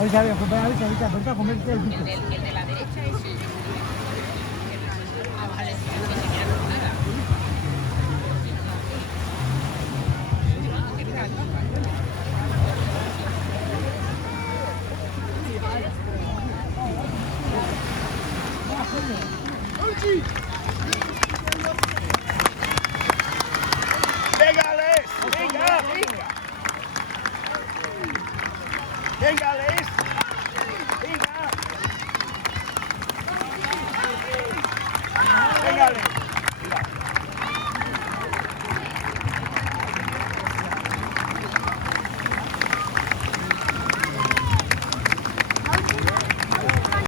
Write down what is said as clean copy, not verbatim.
Hoy ya veo, compañero, ahorita, ahorita comerse el bicho. El de la derecha es el... Ah, vale, sí, ¡Ochi!